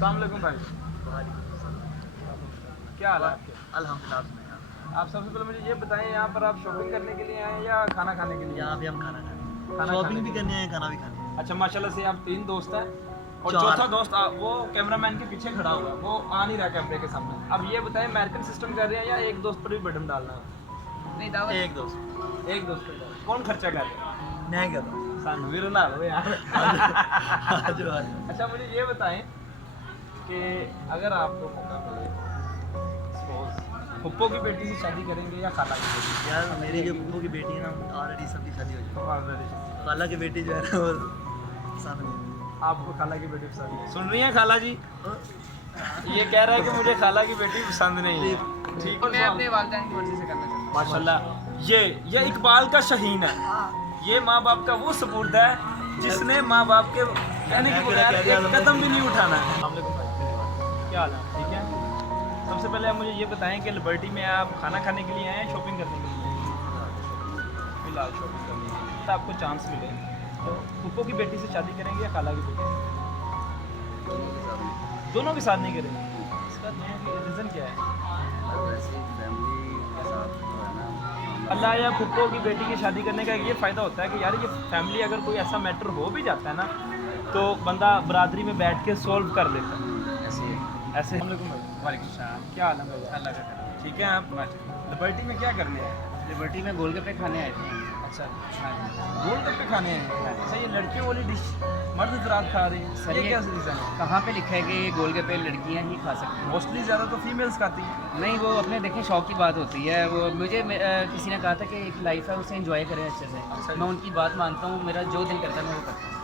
अस्सलाम वालेकुम भाई, क्या हाल है आपके? अल्हम्दुलिल्लाह। आप सबसे पहले मुझे ये बताएं, यहाँ पर आप शॉपिंग करने के लिए आए हैं या खाना खाने के लिए? यहाँ भी हम खाना खाने, खाना शॉपिंग खाने भी के करनी है, खाना भी खाना है। अच्छा, माशाल्लाह से आप 3 दोस्त हैं और चार। चौथा दोस्त वो कैमरामैन के पीछे खड़ा हुआ है, वो आ नहीं रहा कैमरे के सामने। अब ये बताएं, अमेरिकन सिस्टम कर रहे हैं या एक दोस्त पर भी बटन डालना है? नहीं दावत एक दोस्त एक दोस्त पर डालना। कौन खर्चा कर रहा है? नहीं करता। सानू भी रुला लो यार। आज अच्छा, मुझे ये बताएं कि अगर आपको मौका मिले, सपोज फुप्पो की बेटी से शादी करेंगे या खाला की बेटी से? यार मेरी जो फूफो की बेटी है ना, ऑलरेडी सबकी शादी हो चुकी Already। है। खाला की बेटी जो है ना, वो साथ में। आपको खाला की बेटी पसंद है? सुन रही हैं खाला जी? ये कह रहा है कि मुझे खाला की बेटी पसंद नहीं है। ठीक है, मैं अपने वालिदैन की मर्जी से करना चाहता हूँ। माशाल्लाह, ये इकबाल का शहीन है। ये माँ बाप का वो सपूर्द है जिसने माँ बाप के कहने के बगैर एक कदम भी नहीं उठाना है। अस्सलाम वालेकुम भाई, क्या हाल है? ठीक है। सबसे पहले आप मुझे ये बताएं कि लिबर्टी में आप खाना खाने के लिए आए हैं, शॉपिंग करने के लिए? फिलहाल शॉपिंग करने के लिए। तो आपको चांस मिले तो फूफो की बेटी से शादी करेंगे या खाला की बेटी से? दोनों के साथ नहीं करेंगे? इसका दोनों की रीज़न क्या है? अल्लाह या फुप्पो की बेटी की शादी करने का ये फ़ायदा होता है कि यार, ये फैमिली अगर कोई ऐसा मैटर हो भी जाता है ना, तो बंदा बरादरी में बैठ के सॉल्व कर लेता है। ऐसे वालेकुम सलाम, क्या हाल है भाई? अल्लाह का करम। ठीक है। आप लिबर्टी में क्या करने हैं? लिबर्टी में गोलगप्पे खाने आए थे। अच्छा, गोलगप्पे खाने हैं? अच्छा, ये लड़कियों वाली डिश मर्द हज़रात खा रही हैं, सर, ये ये क्या रीज़न है? कहाँ पे लिखा है कि ये गोलगप्पे लड़कियाँ ही खा सकती हैं? मोस्टली ज़्यादा तो फीमेल्स खाती हैं। नहीं, वो अपने देखें शौक की बात होती है। वो मुझे किसी ने कहा था कि एक लाइफ है, उसे एंजॉय करें अच्छे से। अच्छा। मैं उनकी बात मानता हूँ, मेरा जो दिल करता है मैं वो करता हूँ।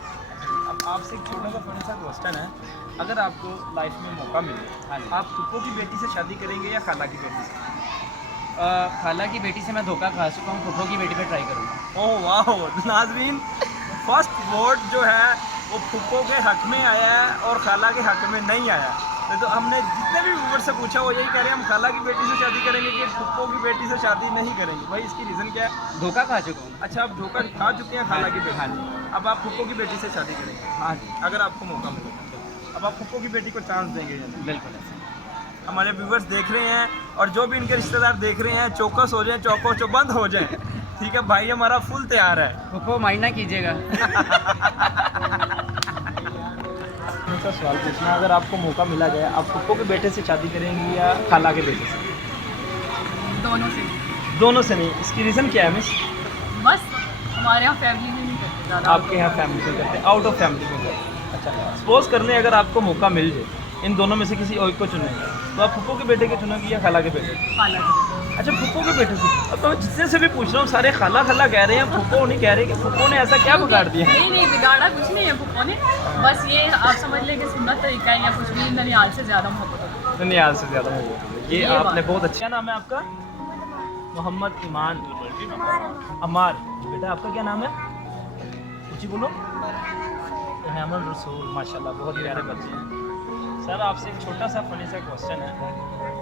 अब आपसे एक छोटा सा फनी सा क्वेश्चन है, अगर आपको लाइफ में मौका मिले, आप फुप्पो की बेटी से शादी करेंगे या खाला की बेटी से? खाला की बेटी से मैं धोखा खा चुका हूँ, फुफो की बेटी पे ट्राई करूँगा। ओह वाह नाज़रीन, फर्स्ट वोट जो है वो फुप्पो के हक में आया है और खाला के हक में नहीं आया। तो हमने जितने भी व्यूअर से पूछा वो यही कह रहे हैं हम खाला की बेटी से शादी करेंगे कि फुप्पो की बेटी से शादी नहीं करेंगे। भाई, इसकी रीज़न क्या है? धोखा खा चुका हूँ। अच्छा, आप धोखा खा चुके हैं खाला की बेटी। अब आप फुप्पो की बेटी से शादी करेंगे? हाँ जी, अगर आपको मौका मिले, अब आप फुप्पो की बेटी को चांस देंगे या नहीं? बिल्कुल ऐसा। हमारे व्यूवर्स देख रहे हैं और जो भी इनके रिश्तेदार देख रहे हैं, चौकस हो जाएं, चौको बंद हो जाएं। ठीक है भाई, हमारा फुल तैयार है। फुफो माइंड ना कीजिएगा। उनका सवाल पूछना, अगर आपको मौका मिला जाए, आप फुप्पो के बेटे से शादी करेंगी या खाला के बेटे से? दोनों से। दोनों से नहीं, इसकी रीज़न क्या है मिस? बस हमारे यहाँ फैमिली में नहीं करते ज़्यादा। आपके यहाँ फैमिली में करते हैं, आउट ऑफ फैमिली में करते हैं। अच्छा, सपोज करने अगर आपको मौका मिल जाए, इन दोनों में से किसी और को चुनेंगे, तो आप फुप्पो के बेटे के चुनेंगे या खाला के बेटे? खाला की। अच्छा, फुप्पो के बेटे से। अब तो मैं जितने से भी पूछ रहा हूँ सारे खाला खाला कह रहे हैं, फुप्पो नहीं कह रहे कि फुप्पो ने ऐसा क्या बिगाड़ दिया है? नहीं बिगाड़ा कुछ नहीं है फुप्पो ने, बस ये आप समझ लें कि सुन्नत तरीका है या कुछ भी ननिहाल से ज़्यादा मोहब्बत होती है। दुनिया से ज़्यादा हो ये ये आपने बात। बहुत अच्छा नाम है आपका? मोहम्मद ईमान अमार। बेटा आपका क्या नाम है? ऊँची बोलो। रहमान रसूल, माशाल्लाह बहुत प्यारे बच्चे हैं। सर, आपसे एक छोटा सा फनी सा क्वेश्चन है।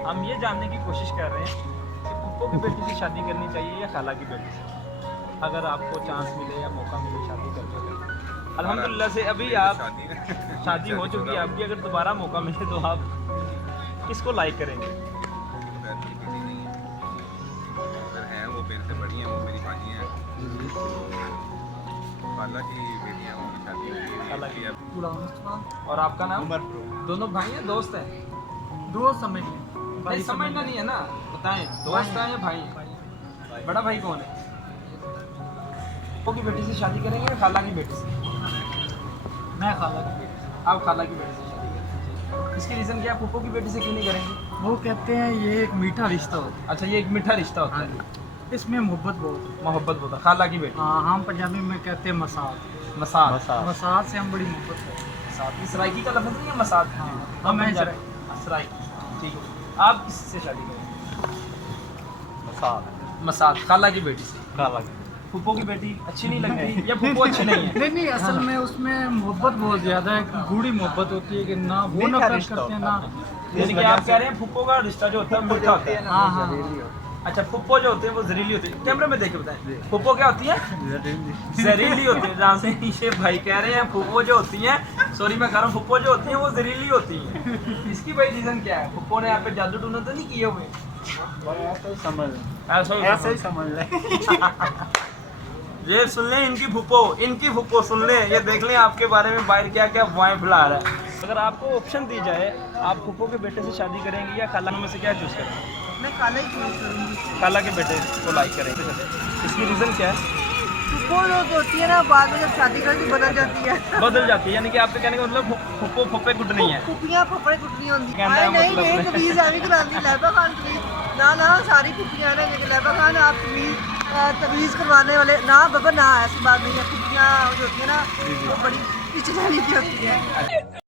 हम ये जानने की कोशिश कर रहे हैं कि फुप्पो की बेटी से शादी करनी चाहिए या खाला की बेटी से? अगर आपको चांस मिले या मौका मिले शादी करने का, अल्हम्दुलिल्लाह से अभी आप शादी हो चुकी है आपकी, अगर दोबारा मौका मिले तो आप किसको लाइक करेंगे? वो मेरे से बड़ी हैं, वो मेरी भाजी हैं। खाला की बेटियां, उनकी शादी हुई है। खाला की। गुलाम मुस्तफा। और आपका नाम? उमर प्रो। दोनों भाई हैं, दोस्त हैं? दोस्त समझ लें। भाई समझना नहीं है ना, बताएं दोस्त हैं या भाई हैं? बड़ा भाई कौन है? फुप्पो की बेटी से शादी करेंगे या खाला की बेटी से? मैं खाला की बेटी। आप खाला की बेटी से शादी करेंगे? इसकी रीज़न क्या है, फुप्पो की बेटी से क्यों नहीं करेंगे? वो कहते हैं ये एक मीठा रिश्ता होता अच्छा, ये एक मीठा रिश्ता होता है। है, इसमें मोहब्बत बहुत है। मोहब्बत होता है। खाला की बेटी हाँ, हम पंजाबी में कहते हैं मसाद। मसाद। मसाद से हम बड़ी मोहब्बत करते हैं। मसाद, इस सराइकी का लफ्ज़ नहीं है मसाद? हाँ, हम मैं पंजाबी। सराइकी, ठीक है। आप किससे शादी करेंगे? मसाद, खाला की बेटी से। फुप्पो की बेटी अच्छी नहीं लगती या फुप्पो अच्छी नहीं है? नहीं, असल में उसमें मोहब्बत बहुत ज़्यादा है, गूढ़ी मोहब्बत होती है कि ना वो नफरत करते हैं ना। यानी कि आप कह रहे हैं फुप्पो का रिश्ता जो होता है मीठा होता है। हाँ हाँ, अच्छा फुप्पो जो होते हैं वो जहरीली होती है, कैमरे में देख के बताएं फुप्पो क्या होती है? जहरीली होती है। जहाँ से ये भाई कह रहे हैं फुप्पो जो होती हैं, सॉरी मैं कह रहा हूँ फुप्पो जो होती हैं वो जहरीली होती हैं। इसकी भाई रीजन क्या है? फुप्पो ने यहाँ पे जादू टूना तो नहीं किए हुए? ऐसा ही समझ ले। ये सुन लें इनकी फुप्पो सुन लें, ये देख लें आपके बारे में बाहर क्या क्या अफवाहें फैला रहा है। अगर आपको ऑप्शन दी जाए आप फुप्पो के बेटे से शादी करेंगे या खाला में से क्या चूज करेंगे? मैं काला ही चूज करूँगी। खाला के बेटे को लाइक करेंगे। इसकी रीज़न क्या है? फुप्पो जो होती है ना बाद में जब शादी करती बदल जाती है। बदल जाती है, यानी कि आपके कहने का मतलब फुप्पो फुप्पे कुट नहीं है। फुप्पियाँ फुप्पड़े कुटनी होती कहने का नहीं मतलब नहीं है। तमीज़ ऐवी कराती लैबा खान तमीज़ ना सारी फुप्पियाँ ना लेकिन लैबा खान आप तमीज़ करवाने वाले ना बाबा ना, ऐसी बात नहीं है। फुप्पियाँ जो होती है ना वो बड़ी पिछले की होती है।